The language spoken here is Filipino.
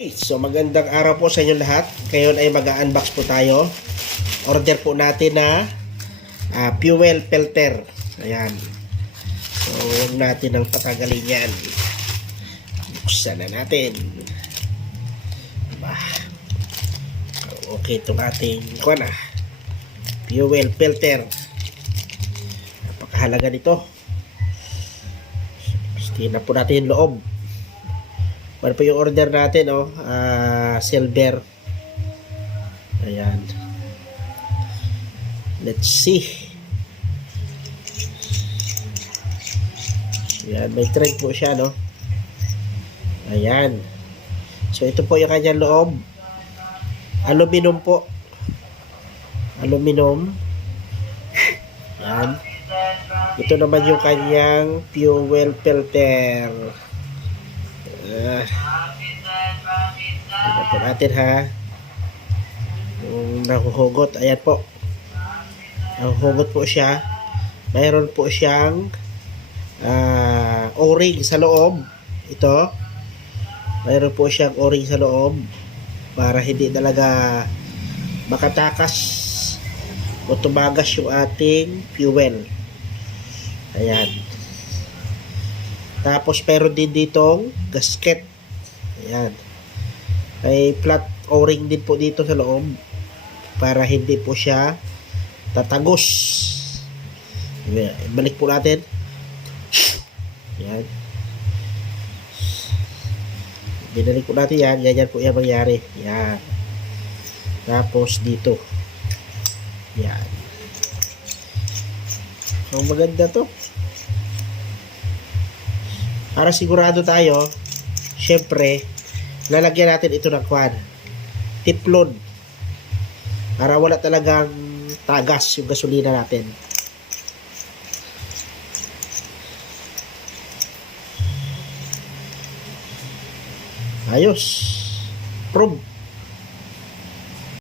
So magandang araw po sa inyo lahat. Ngayon ay mag-unbox po tayo. Order po natin na fuel filter. Ayan. So huwag natin ang patagalin yan. Buksan na natin. Okay itong ating fuel filter. Napakahalaga nito. Tingnan po natin yung loob. Ano po yung order natin, silver. Ayan. Let's see. Ayan, may thread po siya, no? Ayan. So, ito po yung kanyang loob. Aluminum po. Aluminum. Ayan. Ito naman yung kanyang fuel filter. Tingnan po natin ha. Yung nahuhugot. Ayan po. Nahuhugot po siya. Mayroon po siyang o-ring sa loob. Ito. Mayroon po siyang o-ring sa loob. Para hindi talaga makatakas o tumagas yung ating fuel. Ayan. Tapos meron din ditong gasket. Ayan. May flat o-ring din po dito sa loob para hindi po siya tatagos. Balik po natin. Ayan. Binalik po natin yan. Ganyan po yung mangyari. Ayan. Tapos dito. Ayan. So maganda to. Para sigurado tayo, syempre, lalagyan natin ito ng tiplon. Para wala talagang tagas yung gasolina natin. Ayos. Prove.